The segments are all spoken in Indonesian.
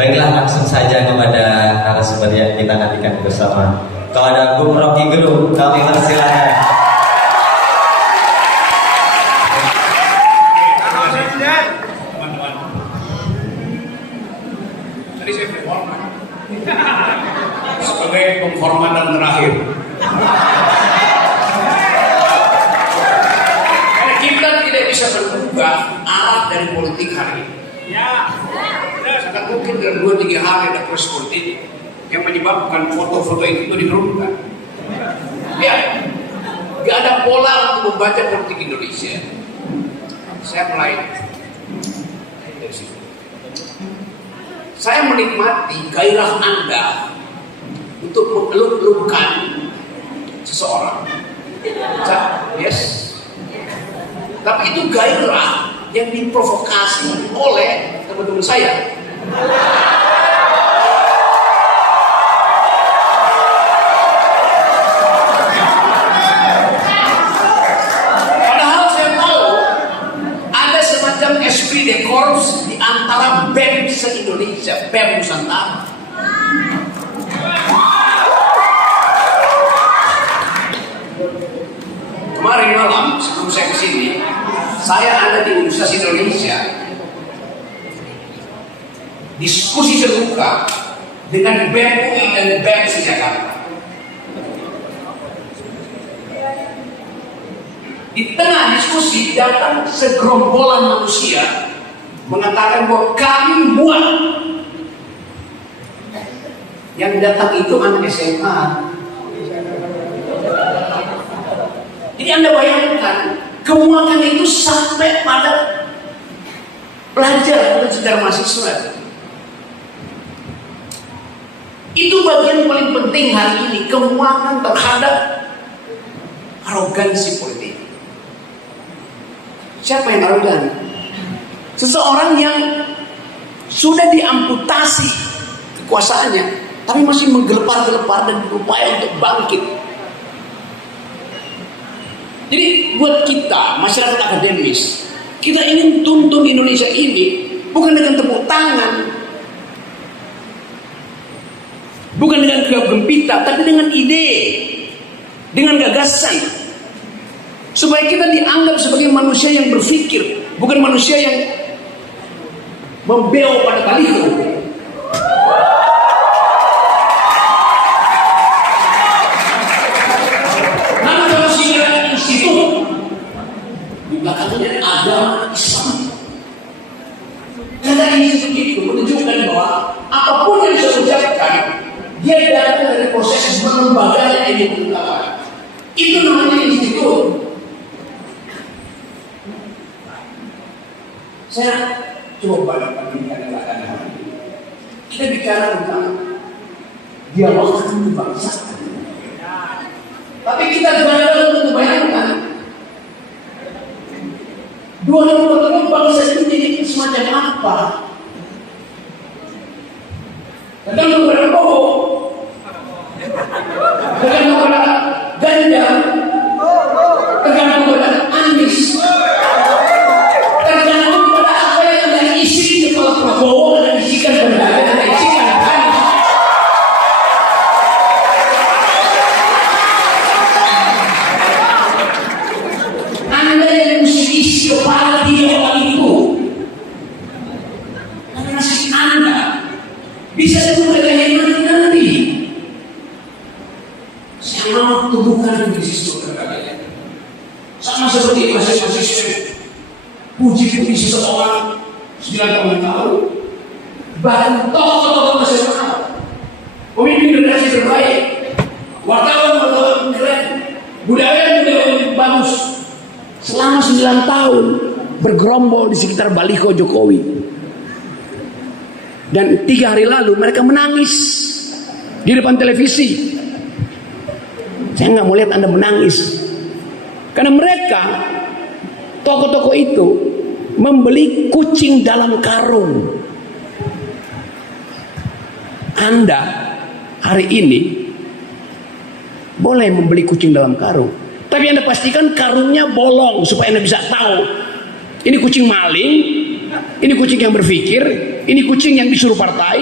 Baiklah, langsung saja kepada narasumber yang kita nantikan bersama. Kalau ada Bung Rocky Gerung, kami persilakan. Teman-teman, tadi saya berhormat sebagai penghormatan terakhir. Karena kita tidak bisa menduga arah dari politik hari ini. Ya, sangat mungkin dalam 2-3 hari ada proses politik yang menyebabkan foto-foto itu diturunkan. Ya, gak ada pola untuk membaca politik Indonesia. Saya mulai dari situ. Saya menikmati gairah Anda untuk mengeluk-elukkan seseorang. Yes. Tapi itu gairah yang diprovokasi oleh teman-teman saya. Padahal saya tahu ada semacam esprit de corps di antara BEM se-Indonesia, BEM Nusantara. Kemarin malam sebelum saya kesini, saya ada di Universitas Indonesia diskusi terbuka dengan BEM UI dan BEM Jakarta. Di tengah diskusi datang segerombolan manusia mengatakan bahwa kami muak. Yang datang itu anak SMA. Jadi Anda bayangkan kemuakan itu sampai pada pelajar sejarah mahasiswa. Itu bagian paling penting hari ini, kemuakan terhadap arogansi politik. Siapa yang arogan? Seseorang yang sudah diamputasi kekuasaannya, tapi masih menggelepar-gelepar dan berupaya untuk bangkit. Jadi buat kita, masyarakat akademis, kita ingin tuntun Indonesia ini bukan dengan tepuk tangan, bukan dengan gegap gempita, tapi dengan ide, dengan gagasan, supaya kita dianggap sebagai manusia yang berpikir, bukan manusia yang membeo pada baliho. Belakangnya agama Islam. Karena institut itu menunjukkan bahwa apapun yang saya ucapkan, dia datang dari proses melembaganya ilmu pengetahuan. Itu namanya institut. Saya coba bandingkan dengan hari ini. Kita bicara tentang dialog kebangsaan. Tapi kita gagal untuk membayangkan 2020 bangsa ini jadi semacam apa? Kadang kepada Prabowo, kadang kepada Ganjar, kadang kepada Anies, kadang kepada apa yang ada isi kepala Prabowo dan isikan benda dan isikan Anies. Anda yang isi kepala dia orang itu, karena nasib Anda bisa semudah nanti. Saya mau tubuhkan di sistem kalian. Sama seperti mahasiswa puji-puji seseorang 9 tahun, bahkan tokoh-tokoh nasional, pemimpin generasi terbaik, wartawan keren, budaya bagus. Selama 9 tahun bergerombol di sekitar baliho Jokowi. Dan 3 hari lalu mereka menangis di depan televisi. Saya nggak mau lihat Anda menangis. Karena mereka, tokoh-tokoh itu, membeli kucing dalam karung. Anda hari ini boleh membeli kucing dalam karung. Tapi Anda pastikan karungnya bolong supaya Anda bisa tahu ini kucing maling, ini kucing yang berpikir, Ini kucing yang disuruh partai.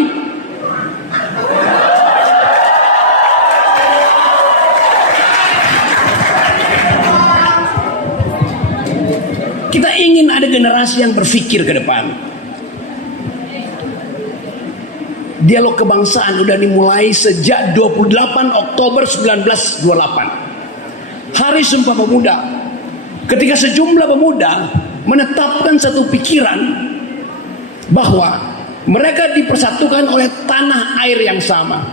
Kita ingin ada generasi yang berpikir ke depan. Dialog kebangsaan udah dimulai sejak 28 Oktober 1928. Hari Sumpah Pemuda. Ketika sejumlah pemuda menetapkan satu pikiran bahwa mereka dipersatukan oleh tanah air yang sama.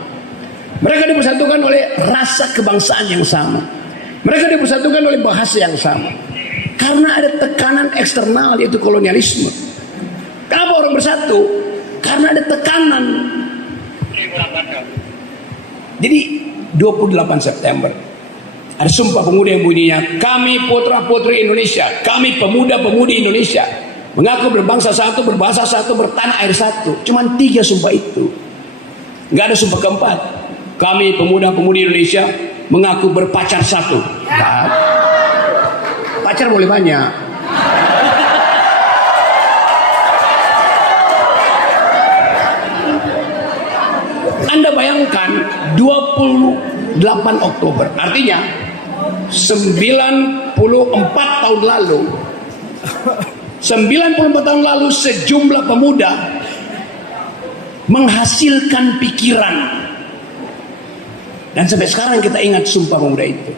Mereka dipersatukan oleh rasa kebangsaan yang sama. Mereka dipersatukan oleh bahasa yang sama. Karena ada tekanan eksternal yaitu kolonialisme. Kenapa orang bersatu? Karena ada tekanan. Jadi 28 September ada Sumpah Pemuda yang bunyinya, kami putra-putri Indonesia, kami pemuda-pemudi Indonesia, mengaku berbangsa satu, berbahasa satu, bertanah air satu. Cuman 3 sumpah itu. Nggak ada sumpah keempat. Kami pemuda-pemudi Indonesia mengaku berpacar satu. Nah, pacar boleh banyak. Anda bayangkan 28 Oktober, artinya 94 tahun lalu, 94 tahun lalu sejumlah pemuda menghasilkan pikiran. Dan sampai sekarang kita ingat Sumpah Pemuda itu.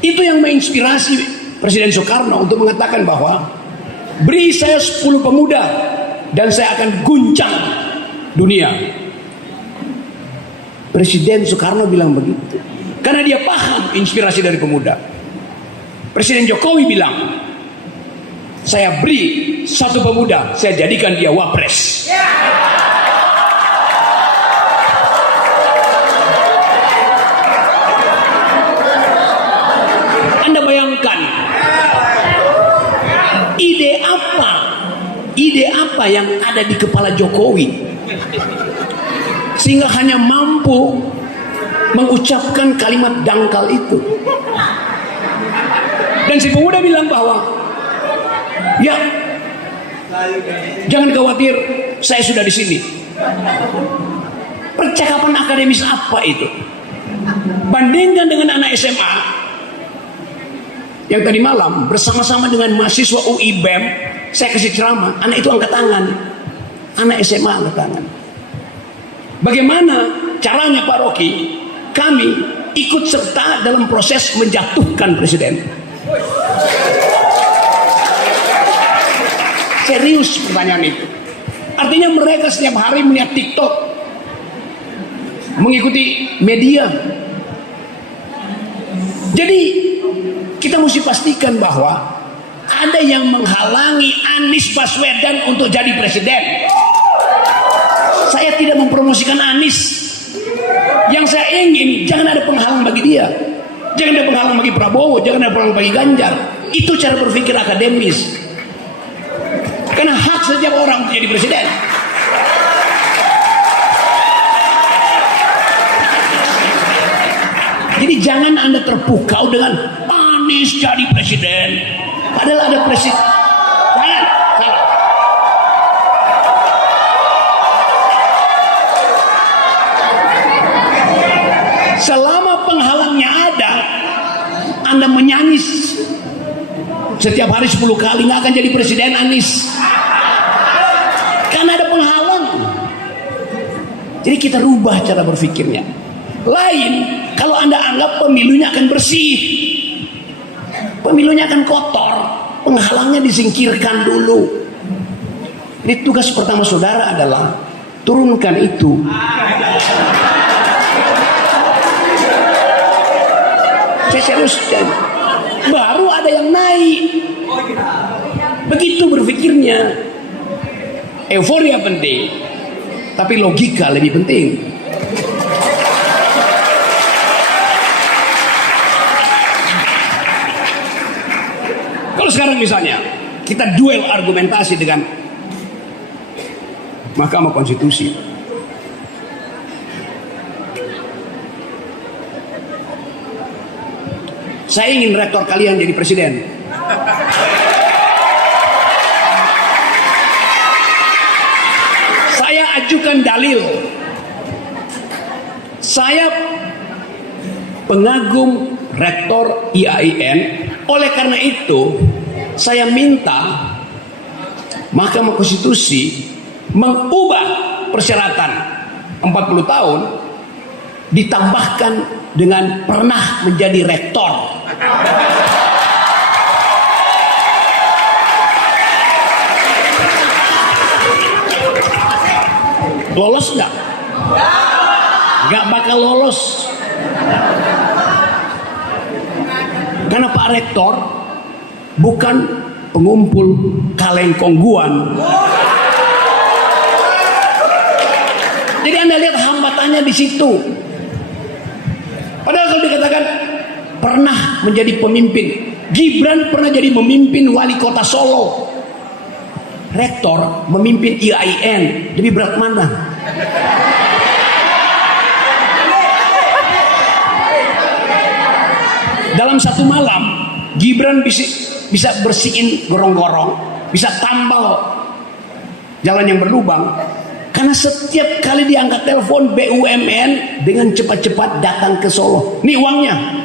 Itu yang menginspirasi Presiden Soekarno untuk mengatakan bahwa beri saya 10 pemuda dan saya akan guncang dunia. Presiden Soekarno bilang begitu karena dia paham inspirasi dari pemuda. Presiden Jokowi bilang, saya beri 1 pemuda, saya jadikan dia wapres. Anda bayangkan ide apa yang ada di kepala Jokowi sehingga hanya mampu mengucapkan kalimat dangkal itu. Dan si pemuda bilang bahwa ya, jangan khawatir, saya sudah di sini. Percakapan akademis apa itu? Bandingkan dengan anak SMA yang tadi malam bersama-sama dengan mahasiswa UI BEM, saya kasih ceramah, anak itu angkat tangan. Anak SMA angkat tangan. Bagaimana caranya Pak Rocky? Kami ikut serta dalam proses menjatuhkan presiden. Serius pertanyaan itu. Artinya mereka setiap hari melihat TikTok, mengikuti media. Jadi kita mesti pastikan bahwa ada yang menghalangi Anies Baswedan untuk jadi presiden. Saya tidak mempromosikan Anies. Yang saya ingin, jangan ada penghalang bagi dia. Jangan ada penghalang bagi Prabowo, jangan ada penghalang bagi Ganjar. Itu cara berpikir akademis. Karena hak setiap orang untuk jadi presiden. Jadi jangan Anda terpukau dengan Anies jadi presiden. Padahal ada presiden. Jangan, salah. Selama penghalangnya ada, Anda menyanyi setiap hari 10 kali, nggak akan jadi presiden Anies. Karena ada penghalang. Jadi kita rubah cara berpikirnya. Lain, kalau Anda anggap pemilunya akan bersih, pemilunya akan kotor, penghalangnya disingkirkan dulu. Jadi tugas pertama saudara adalah turunkan itu. Saya serius, baru ada yang naik. Begitu berpikirnya. Euforia penting, tapi logika lebih penting. Kalau sekarang misalnya kita duel argumentasi dengan Mahkamah Konstitusi, saya ingin rektor kalian jadi presiden. saya ajukan dalil. Saya pengagum rektor IAIN. Oleh karena itu, saya minta Mahkamah Konstitusi mengubah persyaratan 40 tahun ditambahkan dengan pernah menjadi rektor. Lolos nggak? Nggak bakal lolos. Karena Pak Rektor bukan pengumpul kaleng kongguan. Jadi Anda lihat hambatannya di situ. Padahal kalau dikatakan pernah menjadi pemimpin, Gibran pernah jadi pemimpin wali kota Solo. Rektor memimpin IAIN, lebih berat mana? Dalam satu malam Gibran bisa bersihin gorong-gorong, bisa tambal jalan yang berlubang, karena setiap kali diangkat telepon BUMN dengan cepat-cepat datang ke Solo. Nih uangnya.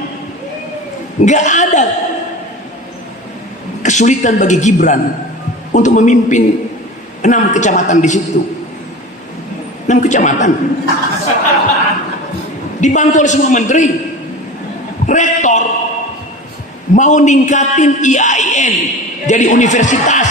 Nggak ada kesulitan bagi Gibran untuk memimpin 6 kecamatan di situ. 6 kecamatan dibantu oleh semua menteri. Rektor mau ningkatin IAIN jadi universitas.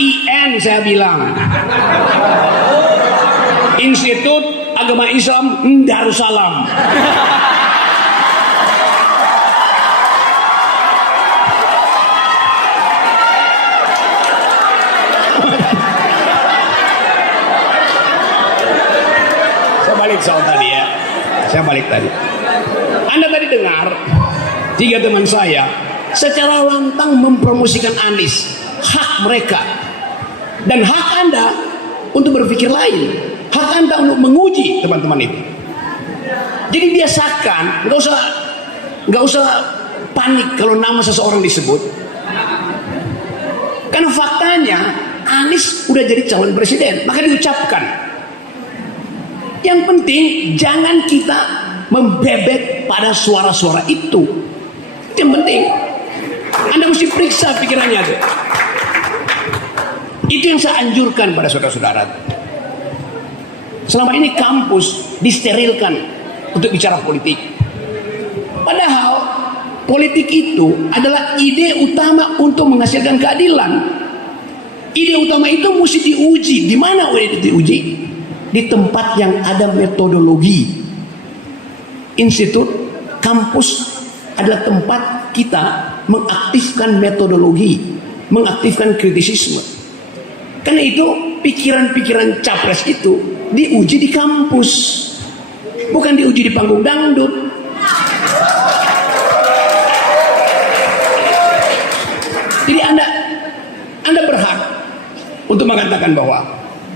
IAIN saya bilang, Institut Agama Islam Darussalam. Saya balik soal tadi ya. Saya balik tadi. Anda tadi dengar 3 teman saya secara lantang mempromosikan Anies. Hak mereka dan hak Anda untuk berpikir lain, hak Anda untuk menguji teman-teman itu. Jadi biasakan, nggak usah panik kalau nama seseorang disebut, karena faktanya Anies udah jadi calon presiden, maka diucapkan. Yang penting jangan kita membebek pada suara-suara itu. Itu yang penting. Anda mesti periksa pikirannya tuh. Itu yang saya anjurkan pada saudara-saudara. Selama ini kampus disterilkan untuk bicara politik. Padahal politik itu adalah ide utama untuk menghasilkan keadilan. Ide utama itu mesti diuji. Di mana ide diuji? Di tempat yang ada metodologi. Institut, kampus adalah tempat kita mengaktifkan metodologi, mengaktifkan kritisisme. Karena itu pikiran-pikiran capres itu diuji di kampus, bukan diuji di panggung dangdut. Jadi Anda berhak untuk mengatakan bahwa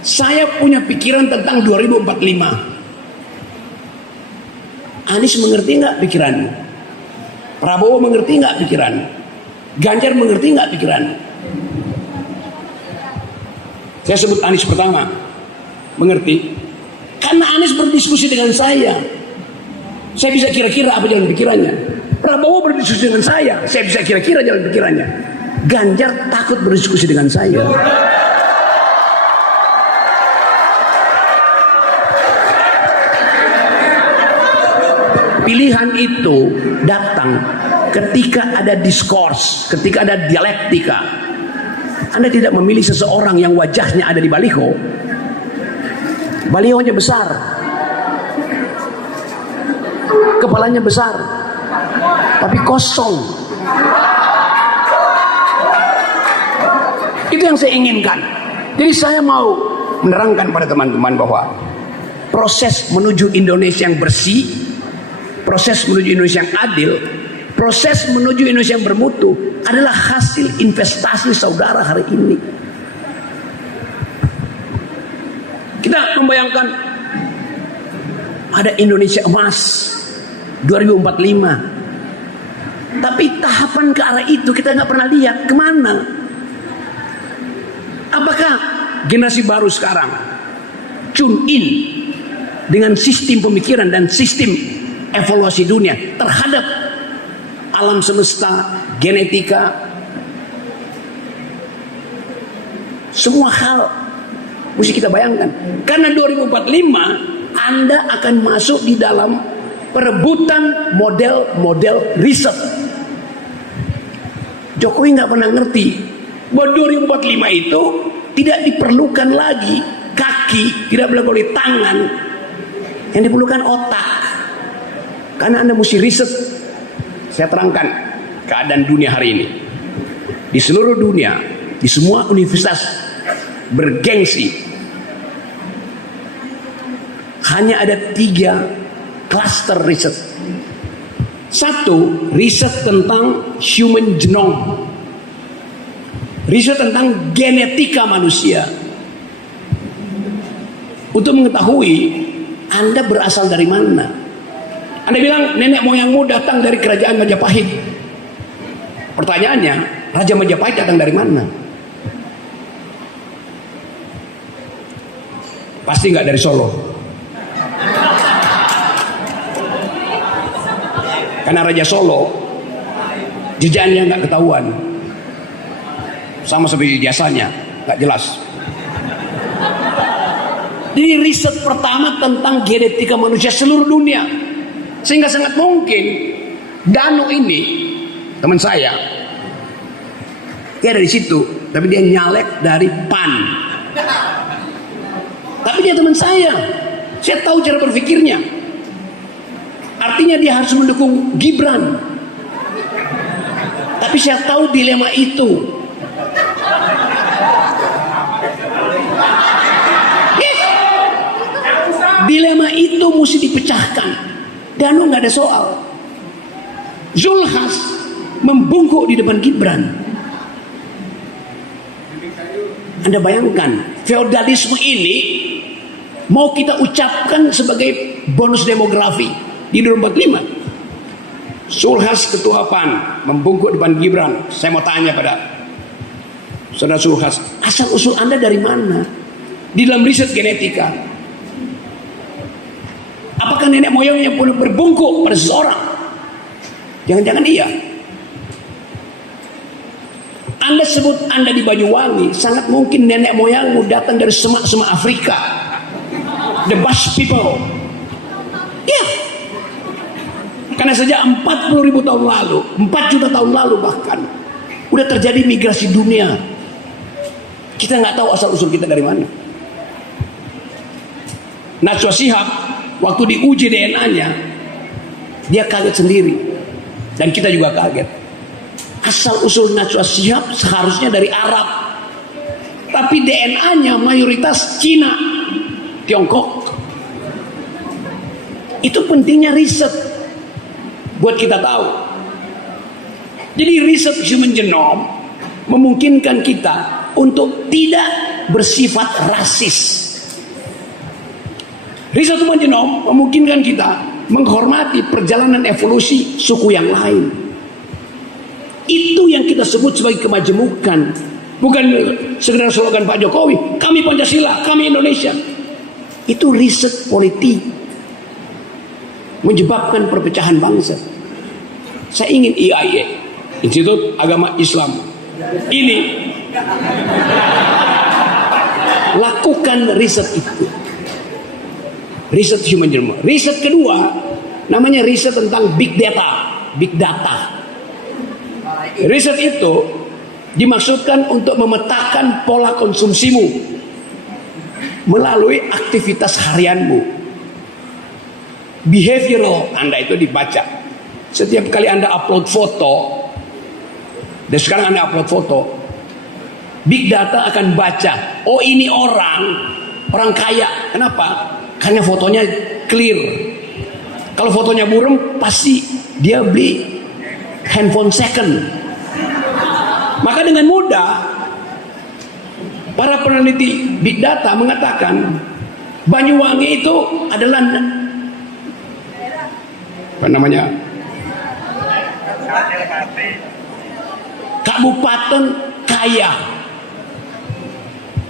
saya punya pikiran tentang 2045. Anies mengerti nggak pikiranmu? Prabowo mengerti nggak pikiranmu? Ganjar mengerti nggak pikiranmu? Saya sebut Anies pertama, mengerti. Karena Anies berdiskusi dengan saya bisa kira-kira apa jalan pikirannya. Prabowo berdiskusi dengan saya bisa kira-kira jalan pikirannya. Ganjar takut berdiskusi dengan saya. Pilihan itu datang ketika ada diskurs, ketika ada dialektika. Anda tidak memilih seseorang yang wajahnya ada di baliho. Balihonya besar, kepalanya besar, tapi kosong. Itu yang saya inginkan. Jadi saya mau menerangkan pada teman-teman bahwa proses menuju Indonesia yang bersih, proses menuju Indonesia yang adil, proses menuju Indonesia yang bermutu adalah hasil investasi saudara hari ini. Kita membayangkan ada Indonesia emas 2045. Tapi tahapan ke arah itu kita nggak pernah lihat kemana. Apakah generasi baru sekarang tune in dengan sistem pemikiran dan sistem evaluasi dunia terhadap alam semesta, genetika, semua hal mesti kita bayangkan. Karena 2045 Anda akan masuk di dalam perebutan model-model riset. Jokowi nggak pernah ngerti bahwa 2045 itu tidak diperlukan lagi kaki, tidak diperlukan tangan, yang diperlukan otak. Karena Anda mesti riset. Saya terangkan keadaan dunia hari ini. Di seluruh dunia, di semua universitas bergengsi, hanya ada 3 klaster riset. Satu, riset tentang human genome, riset tentang genetika manusia, untuk mengetahui Anda berasal dari mana. Anda bilang nenek moyangmu datang dari kerajaan Majapahit. Pertanyaannya, Raja Majapahit datang dari mana? Pasti nggak dari Solo. Karena Raja Solo jejaknya nggak ketahuan, sama seperti jasanya nggak jelas. Jadi riset pertama tentang genetika manusia seluruh dunia, sehingga sangat mungkin Danu ini teman saya, dia dari situ, tapi dia nyalek dari PAN. Tapi dia teman saya tahu cara berpikirnya. Artinya dia harus mendukung Gibran. Tapi saya tahu dilema itu. Dilema itu mesti dipecahkan. Danu nggak ada soal. Zulhas membungkuk di depan Gibran. Anda bayangkan, feodalisme ini mau kita ucapkan sebagai bonus demografi di 2045. Zulhas ketua PAN membungkuk depan Gibran. Saya mau tanya pada saudara Zulhas, asal usul Anda dari mana? Di dalam riset genetika, apakah nenek moyangnya pun berbungkuk pada seseorang? Jangan-jangan iya. Anda sebut Anda di Banyuwangi, sangat mungkin nenek moyangmu datang dari semak-semak Afrika, the Basque people. Ya, karena sejak 40.000 tahun lalu, 4 juta tahun lalu bahkan, udah terjadi migrasi dunia. Kita nggak tahu asal usul kita dari mana. Najwa Shihab waktu diuji DNA-nya, dia kaget sendiri, dan kita juga kaget. Asal usul Najwa Shihab seharusnya dari Arab, tapi DNA-nya mayoritas Cina, Tiongkok. Itu pentingnya riset buat kita tahu. Jadi riset human genome memungkinkan kita untuk tidak bersifat rasis. Riset human genome memungkinkan kita menghormati perjalanan evolusi suku yang lain. Itu yang kita sebut sebagai kemajemukan. Bukan sekedar slogan Pak Jokowi, kami Pancasila, kami Indonesia. Itu riset politik, menyebabkan perpecahan bangsa. Saya ingin IAIA, Institut Agama Islam, ini lakukan riset itu. Riset human genome. Riset kedua namanya riset tentang big data. Big data. Riset itu dimaksudkan untuk memetakan pola konsumsimu melalui aktivitas harianmu. Behavioral Anda itu dibaca. Setiap kali Anda upload foto, dan sekarang Anda upload foto, big data akan baca, oh ini orang kaya. Kenapa? Karena fotonya clear. Kalau fotonya buram, pasti dia beli handphone second. Maka dengan mudah para peneliti big data mengatakan Banyuwangi itu adalah apa namanya, kabupaten kaya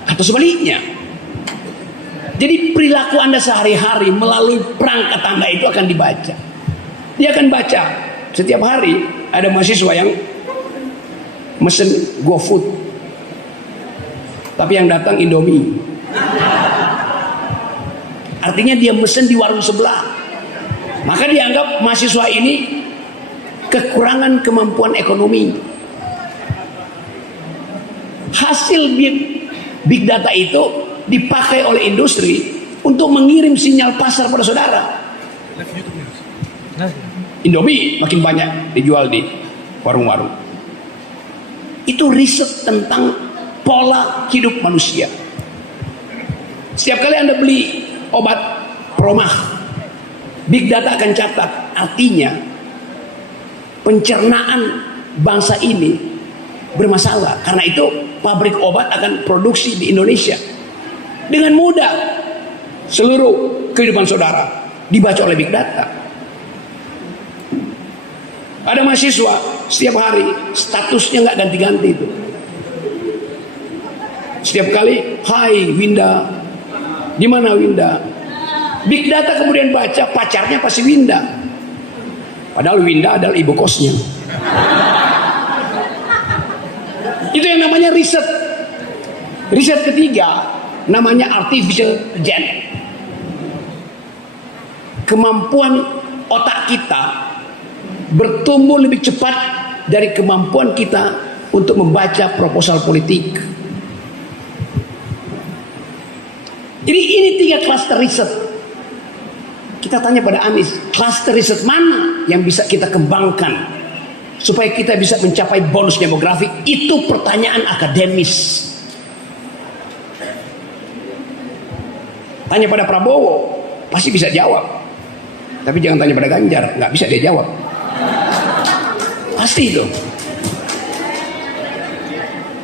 atau sebaliknya. Jadi perilaku Anda sehari-hari melalui perangkat Anda itu akan dibaca. Dia akan baca setiap hari. Ada mahasiswa yang mesen GoFood, tapi yang datang Indomie. Artinya dia mesen di warung sebelah. Maka dianggap mahasiswa ini kekurangan kemampuan ekonomi. Hasil big data itu dipakai oleh industri untuk mengirim sinyal pasar pada saudara. Indomie makin banyak dijual di warung-warung. Itu riset tentang pola hidup manusia. Setiap kali Anda beli obat Promah, big data akan catat. Artinya pencernaan bangsa ini bermasalah. Karena itu pabrik obat akan produksi di Indonesia dengan mudah. Seluruh kehidupan saudara dibaca oleh big data. Ada mahasiswa setiap hari statusnya nggak ganti-ganti itu. Setiap kali, hai Winda, di mana Winda? Big data kemudian baca pacarnya pasti Winda. Padahal Winda adalah ibu kosnya. Itu yang namanya riset. Riset ketiga namanya artificial intelligence. Kemampuan otak kita bertumbuh lebih cepat dari kemampuan kita untuk membaca proposal politik. Jadi ini 3 cluster riset. Kita tanya pada Anies, cluster riset mana yang bisa kita kembangkan supaya kita bisa mencapai bonus demografi? Itu pertanyaan akademis. Tanya pada Prabowo, pasti bisa jawab. Tapi jangan tanya pada Ganjar, nggak bisa dia jawab. Pasti itu.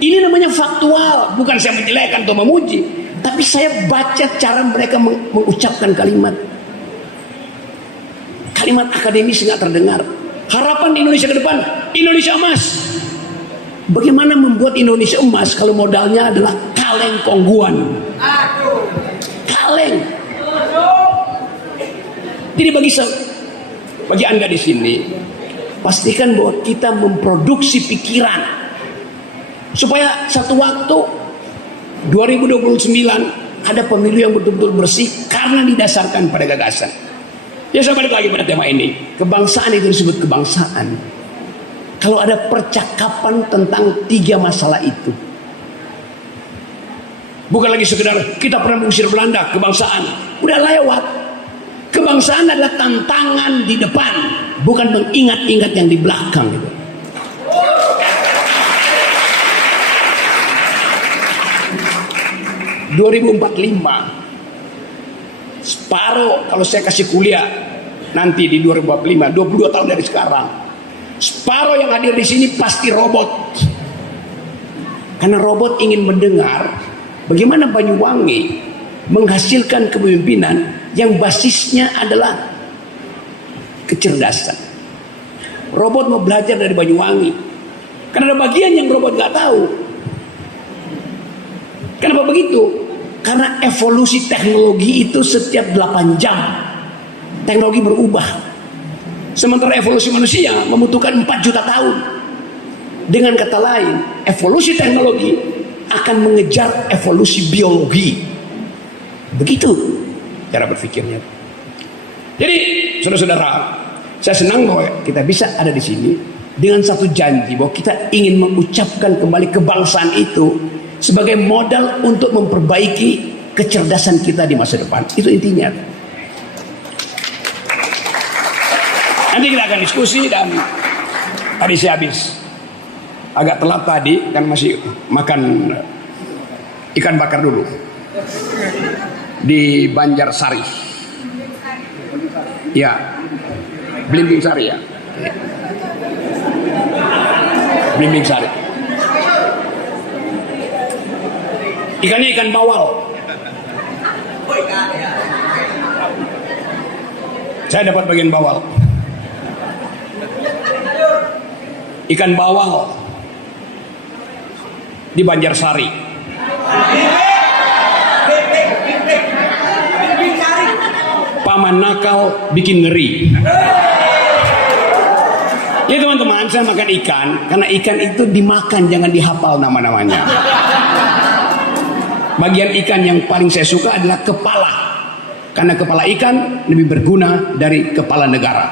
Ini namanya faktual, bukan saya menjelekkan atau memuji, tapi saya baca cara mereka mengucapkan kalimat. Kalimat akademis nggak terdengar. Harapan Indonesia ke depan, Indonesia emas. Bagaimana membuat Indonesia emas kalau modalnya adalah kaleng kongguan? Kaleng. Jadi bagi Anda di sini, pastikan bahwa kita memproduksi pikiran supaya satu waktu 2029 ada pemilu yang betul-betul bersih karena didasarkan pada gagasan. Ya, saya balik lagi pada tema ini. Kebangsaan itu disebut kebangsaan kalau ada percakapan tentang 3 masalah itu. Bukan lagi sekedar kita pernah mengusir Belanda, kebangsaan udah lewat. Kebangsaan adalah tantangan di depan, bukan mengingat-ingat yang di belakang gitu. ...2045... separuh kalau saya kasih kuliah nanti di 2045, 22 tahun dari sekarang, separuh yang hadir di sini pasti robot. Karena robot ingin mendengar bagaimana Banyuwangi menghasilkan kepemimpinan yang basisnya adalah kecerdasan. Robot mau belajar dari Banyuwangi karena ada bagian yang robot nggak tahu. Kenapa begitu? Karena evolusi teknologi itu setiap 8 jam teknologi berubah. Sementara evolusi manusia membutuhkan 4 juta tahun. Dengan kata lain, evolusi teknologi akan mengejar evolusi biologi. Begitu cara berpikirnya. Jadi, saudara-saudara, saya senang bahwa kita bisa ada di sini dengan satu janji bahwa kita ingin mengucapkan kembali kebangsaan itu sebagai modal untuk memperbaiki kecerdasan kita di masa depan. Itu intinya. Nanti kita akan diskusi dan tadi saya habis agak telat tadi kan masih makan ikan bakar dulu di Banjarsari. Ya, Blimbing Sari ya. Blimbing Sari. Ikannya ikan bawal. Saya dapat bagian bawal. Ikan bawal di Banjarsari. Paman nakal bikin ngeri. Ya teman-teman, saya makan ikan karena ikan itu dimakan, jangan dihafal nama-namanya. Bagian ikan yang paling saya suka adalah kepala, karena kepala ikan lebih berguna dari kepala negara.